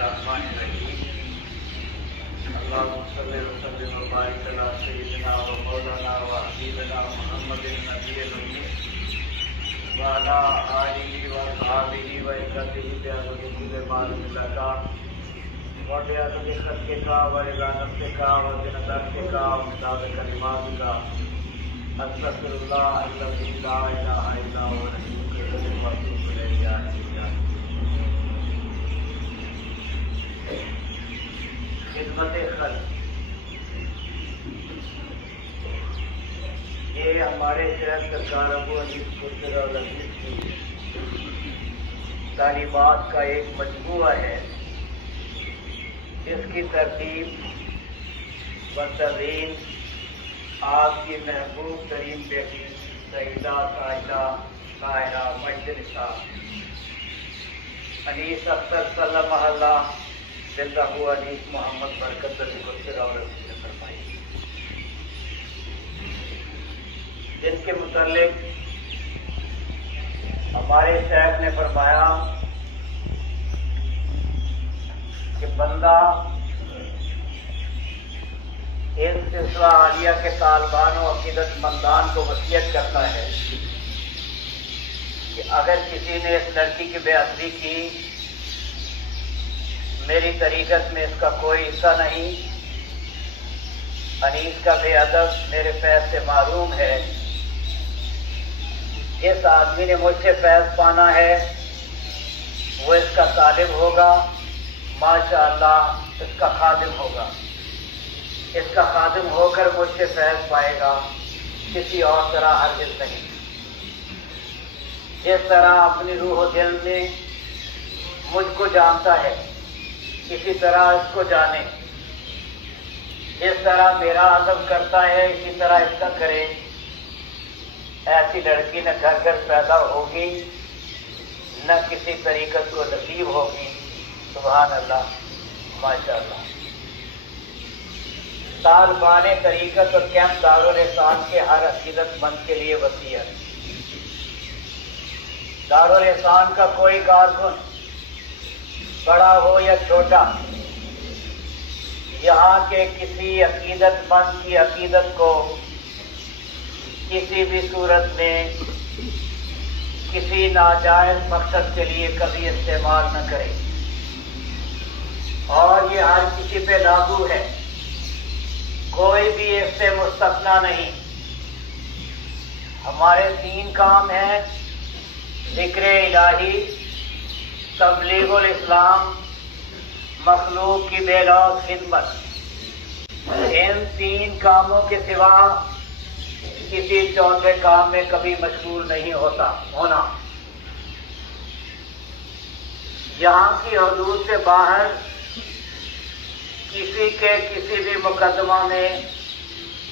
الرحمن الرحیم اللهم صل وسلم وبارک علی سیدنا و مولانا و حبیبنا محمد النبی الامی وعلی آلہ و صحابہ و عزته بعدد كل معلوم لك وبعدد خلقك ورضا نفسك وزنة عرشك ومداد كلماتك استغفر الله الذي لا اله الا هو الحي القيوم واتوب الیہ. خدمت خلق یہ ہمارے شہر سرکار ابو حنیف قدس العزیز کی تعلیمات کا ایک مجموعہ ہے جس کی ترتیب بتدین آپ کی محبوب ترین بیٹی سیدہ ساجدہ طاہرہ مجلسہ انیس اختر سلم اللہ زندہ انیس محمد برکت علی قدس العزیز نے فرمائی، جن کے متعلق ہمارے شیخ نے فرمایا کہ بندہ اس سلسلہ عالیہ کے طالبان و عقیدت مندان کو وصیت کرتا ہے کہ اگر کسی نے اس لڑکی کی بے ادبی کی، میری طریقت میں اس کا کوئی حصہ نہیں، انیس کا بے ادب میرے فیض سے معروم ہے، جس آدمی نے مجھ سے فیض پانا ہے وہ اس کا طالب ہوگا، ماشاءاللہ اس کا خادم ہوگا، اس کا خادم ہو کر مجھ سے فیض پائے گا، کسی اور طرح ہرگز نہیں. جس طرح اپنی روح و دل میں مجھ کو جانتا ہے اسی طرح اس کو جانے، جس طرح میرا ادب کرتا ہے اسی طرح اس کا کرے. ایسی لڑکی نہ گھر گھر پیدا ہوگی نہ کسی طریقت کو نصیب ہوگی. سبحان اللہ، ماشاء اللہ. طالبان طریقت اور کیمپ دارالرحسان کے ہر عقیدت مند کے لیے وصیت. دارالرحسان کا کوئی کارکن بڑا ہو یا چھوٹا، یہاں کے کسی عقیدت مند کی عقیدت کو کسی بھی صورت میں کسی ناجائز مقصد کے لیے کبھی استعمال نہ کرے، اور یہ ہر کسی پہ لاگو ہے، کوئی بھی اس سے مستثنی نہیں. ہمارے 3 کام ہیں: ذکر الہی، تبلیغ الاسلام، مخلوق کی بے لوث خدمت. ان 3 کاموں کے سوا کسی چوتھے کام میں کبھی مشغول نہیں ہونا. یہاں کی حدود سے باہر کسی کے کسی بھی مقدمہ میں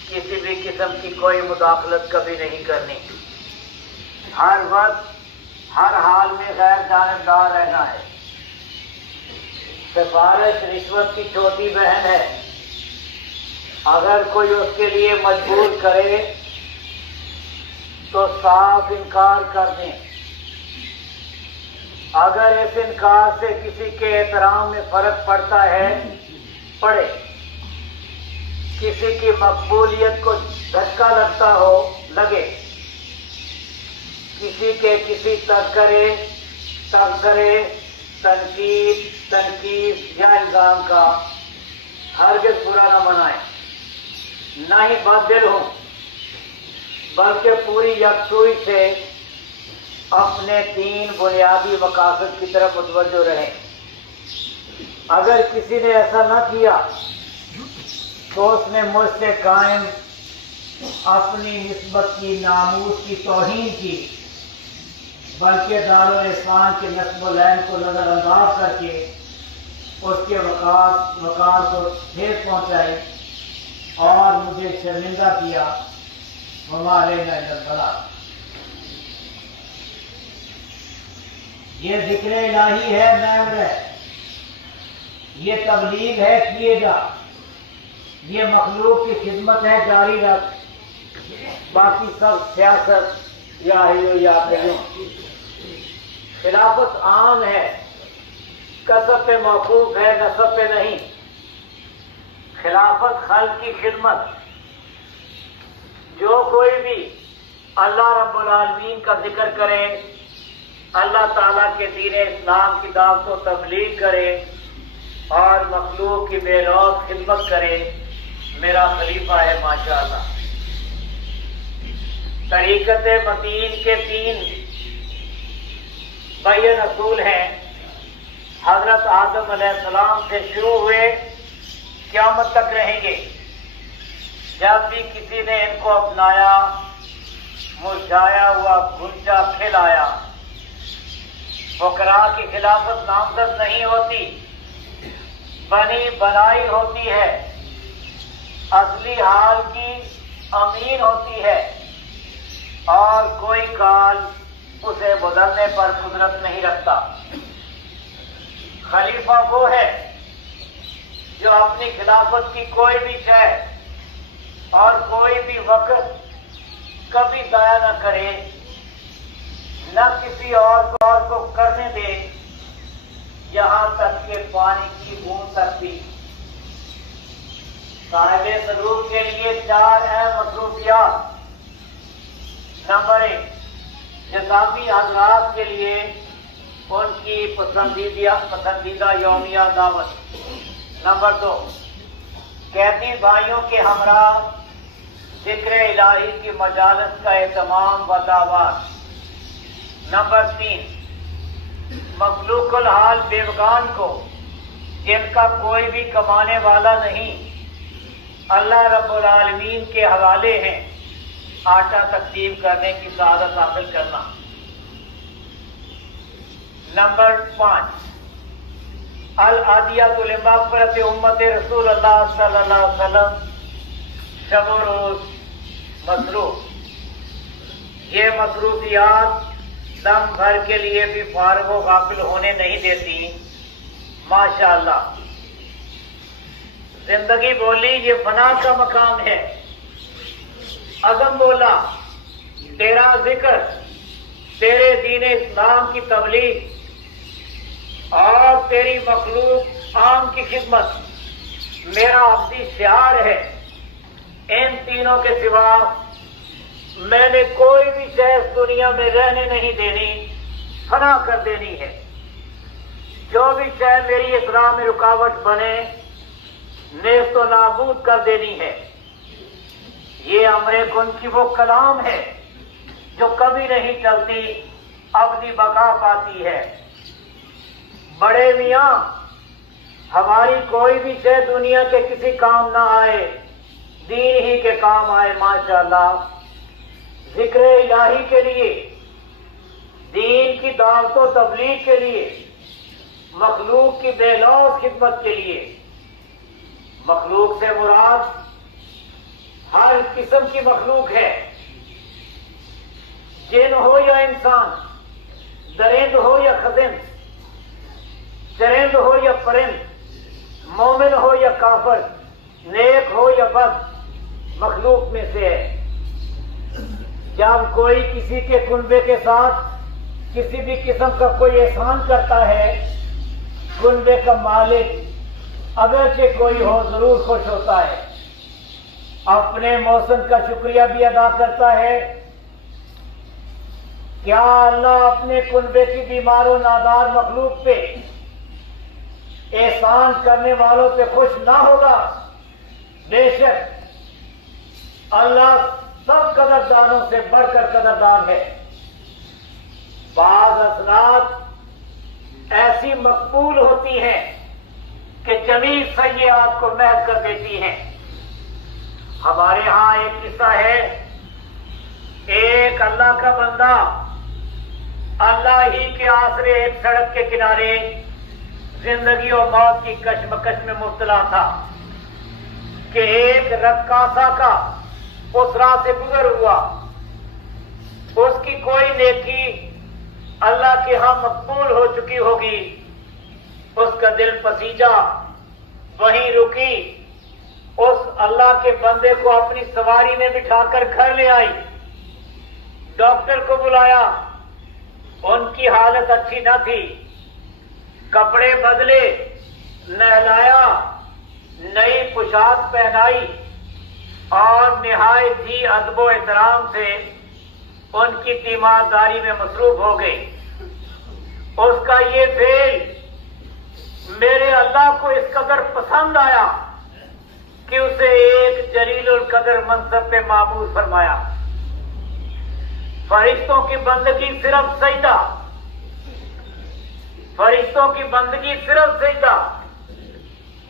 کسی بھی قسم کی کوئی مداخلت کبھی نہیں کرنی. ہر وقت ہر حال میں غیر جانبدار رہنا ہے. سفارش رشوت کی چھوٹی بہن ہے، اگر کوئی اس کے لیے مجبور کرے تو صاف انکار کر دیں. اگر اس انکار سے کسی کے احترام میں فرق پڑتا ہے پڑے، کسی کی مقبولیت کو دھکا لگتا ہو لگے، کسی کے کسی تذکرے، تنقید یا الزام کا ہرگز برا نہ منائیں، نہ ہی بد دل ہوں، بلکہ پوری یکسوئی سے اپنے 3 بنیادی مقاصد کی طرف متوجہ رہیں. اگر کسی نے ایسا نہ کیا تو اس نے مجھ سے قائم اپنی نسبت کی ناموس کی توہین کی، بلکہ دارالرحسان کے نصب العین کو نظر انداز کر کے اس کے وقار کو ٹھیس پہنچائی اور مجھے شرمندہ کیا. وما علینا الا البلاغ. یہ ذکر الہی ہے، نعم ہے، یہ تبلیغ ہے، کیے جا. یہ مخلوق کی خدمت ہے، جاری رکھ. باقی سب سیاست یا خلافت عام ہے، کسب پہ موقوف ہے، نسب پہ نہیں۔ خلافت خلق کی خدمت، جو کوئی بھی اللہ رب العالمین کا ذکر کرے، اللہ تعالیٰ کے دین اسلام کی دعوت و تبلیغ کرے اور مخلوق کی بے لوث خدمت کرے، میرا خلیفہ ہے ماشاءاللہ۔ طریقت متین کے 3 بیان اصول ہیں، حضرت آدم علیہ السلام سے شروع ہوئے قیامت تک رہیں گے۔ جب بھی کسی نے ان کو اپنایا، مرجھایا ہوا گنجا کھلایا۔ فقراء کی خلافت نامزد نہیں ہوتی، بنی بنائی ہوتی ہے، اصلی حال کی امین ہوتی ہے، اور کوئی کال اسے بدلنے پر قدرت نہیں رکھتا۔ خلیفہ وہ ہے جو اپنی خلافت کی کوئی بھی شے اور کوئی بھی وقت کبھی ضائع نہ کرے، نہ کسی اور کو کرنے دے، یہاں تک کہ پانی کی بوند تک بھی۔ صاحب سلوک کے لیے 4 اہم مصروفیات۔ نمبر 1، نظامی حضرات کے لیے ان کی پسندیدہ یومیہ دعوت۔ نمبر 2، قیدی بھائیوں کے ہمراہ ذکر الہی کی مجالس کا اہتمام و دعوت۔ نمبر 3، مخلوق الحال بیوگان کو، جن کا کوئی بھی کمانے والا نہیں، اللہ رب العالمین کے حوالے ہیں، آٹا تقسیم کرنے کی سعادت حاصل کرنا۔ نمبر 5، العادیۃ لمغفرۃ امت رسول اللہ صلی اللہ علیہ وسلم، شب و روز مصروف۔ یہ مصروفیات دم بھر کے لیے بھی فارغ و غافل ہونے نہیں دیتی ماشاءاللہ۔ زندگی بولی یہ فنا کا مقام ہے، عزم بولا تیرا ذکر، تیرے دین اسلام کی تبلیغ اور تیری مخلوق عام کی خدمت میرا اپنی شعار ہے۔ ان تینوں کے سوا میں نے کوئی بھی شے اس دنیا میں رہنے نہیں دینی، فنا کر دینی ہے۔ جو بھی شے میری اصلاح میں رکاوٹ بنے، نیست و نابود کر دینی ہے۔ یہ امر کن کی وہ کلام ہے جو کبھی نہیں چلتی، ابدی بقا پاتی ہے۔ بڑے میاں، ہماری کوئی بھی شے دنیا کے کسی کام نہ آئے، دین ہی کے کام آئے ماشاءاللہ۔ ذکر الہی کے لیے، دین کی دعوت و تبلیغ کے لیے، مخلوق کی بے لوث خدمت کے لیے۔ مخلوق سے مراد ہر قسم کی مخلوق ہے، جن ہو یا انسان، درند ہو یا خزند، چرند ہو یا پرند، مومن ہو یا کافر، نیک ہو یا بد، مخلوق میں سے ہے۔ جب کوئی کسی کے کنبے کے ساتھ کسی بھی قسم کا کوئی احسان کرتا ہے، کنبے کا مالک اگرچہ کوئی ہو ضرور خوش ہوتا ہے، اپنے موسم کا شکریہ بھی ادا کرتا ہے۔ کیا اللہ اپنے کنبے کی بیمار و نادار مخلوق پہ، احسان کرنے والوں پہ خوش نہ ہوگا؟ بے شک اللہ سب قدردانوں سے بڑھ کر قدردان ہے۔ بعض حسنات ایسی مقبول ہوتی ہیں کہ جمیع سیئات کو محو کر دیتی ہیں۔ ہمارے ہاں ایک قصہ ہے، ایک اللہ کا بندہ اللہ ہی کے آسرے ایک سڑک کے کنارے زندگی اور موت کی کشمکش میں مبتلا تھا کہ ایک رقاصہ کا اس راہ سے گزر ہوا۔ اس کی کوئی نیکی اللہ کے ہاں مقبول ہو چکی ہوگی، اس کا دل پسیجا، وہیں رکی، اس اللہ کے بندے کو اپنی سواری میں بٹھا کر گھر لے آئی، ڈاکٹر کو بلایا، ان کی حالت اچھی نہ تھی، کپڑے بدلے، نہلایا، نئی پوشاک پہنائی اور نہایت ہی ادب و احترام سے ان کی تیمارداری میں مصروف ہو گئے۔ اس کا یہ فعل میرے اللہ کو اس قدر پسند آیا کہ اسے ایک جلیل القدر منصب پہ معمور فرمایا۔ فرشتوں کی بندگی صرف سجدہ، فرشتوں کی بندگی صرف سجدہ،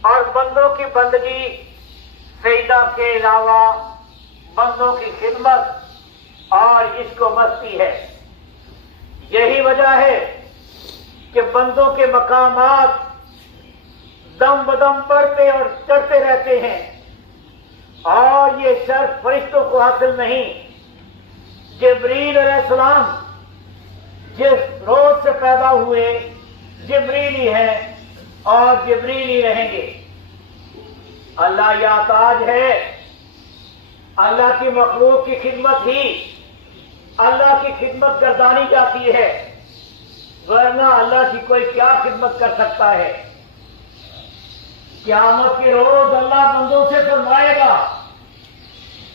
اور بندوں کی بندگی سجدہ کے علاوہ بندوں کی خدمت اور عشق و مستی ہے۔ یہی وجہ ہے کہ بندوں کے مقامات دم بدم بڑھتے اور چڑھتے رہتے ہیں، اور یہ شرف فرشتوں کو حاصل نہیں۔ جبریل علیہ السلام جس روز سے پیدا ہوئے جبریل ہی ہیں اور جبریل ہی رہیں گے۔ اللہ یا تاج ہے، اللہ کی مخلوق کی خدمت ہی اللہ کی خدمت گردانی جاتی ہے، ورنہ اللہ کی کوئی کیا خدمت کر سکتا ہے؟ قیامت کے روز اللہ بندوں سے فرمائے گا،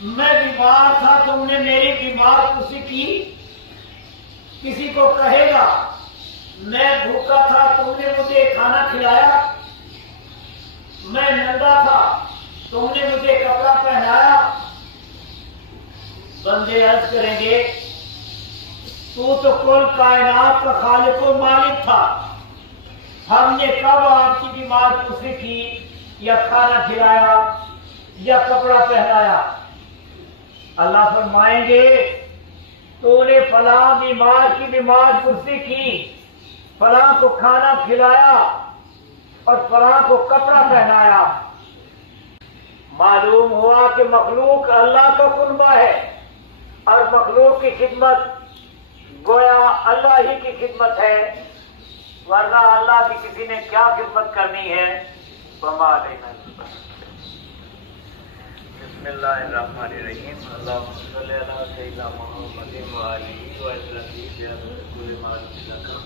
میں بیمار تھا، تم نے میری بیمار پرسی کی؟ کسی کو کہے گا میں بھوکا تھا، تم نے مجھے کھانا کھلایا؟ میں ننگا تھا، تم نے مجھے کپڑا پہنایا؟ بندے عرض کریں گے تو کل کائنات کا خالق و مالک تھا، ہم نے کب آپ کی بیمار پرسی کی یا کھانا کھلایا یا کپڑا پہنایا؟ اللہ فرمائیں گے تو نے فلاں بیمار کی بیمار پرسی کی، فلاں کو کھانا کھلایا اور فلاں کو کپڑا پہنایا۔ معلوم ہوا کہ مخلوق اللہ کا کنبہ ہے، اور مخلوق کی خدمت گویا اللہ ہی کی خدمت ہے، ورنہ اللہ کی کسی نے کیا خدمت کرنی ہے؟ وما علینا۔ بسم اللہ الرحمن الرحیم۔ اللہم صلی علی سیدنا محمد وآلہ وصحبہ وسلم۔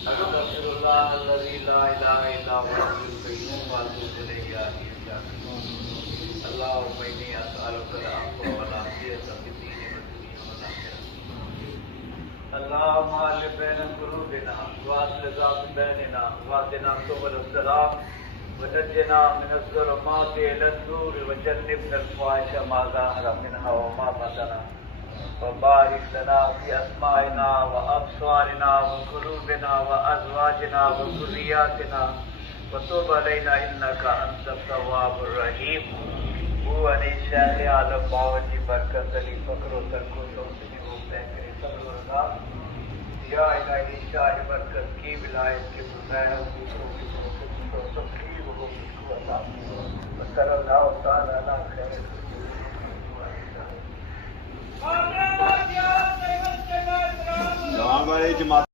استغفر اللہ الذی لا الہ الا هو الحی القیوم واتوب الیہ۔ اللہم انی اسألک العفو والعافیۃ فی الدین والدنیا والآخرہ۔ اللہم الف بین قلوبنا واصلح ذات بیننا واہدنا سبل السلام ونجنا من الظلمات إلى النور وجنبنا الفواحش ما ظهر منها وما بطن وبارك لنا في أسماعنا وأبصارنا وقلوبنا وأزواجنا وذرياتنا وتب علينا إنك أنت التواب الرحيم۔ هو شیخ عالم باوجی برکت علی فقر و ترک و توسنی و بہتری صبر و رضا یا الہی شاہ برکت کی ولایت کے بزائے دوسروں کی تقریب ہو مجھ کو عطا صلی اللہ تعالی علی خیر جماعت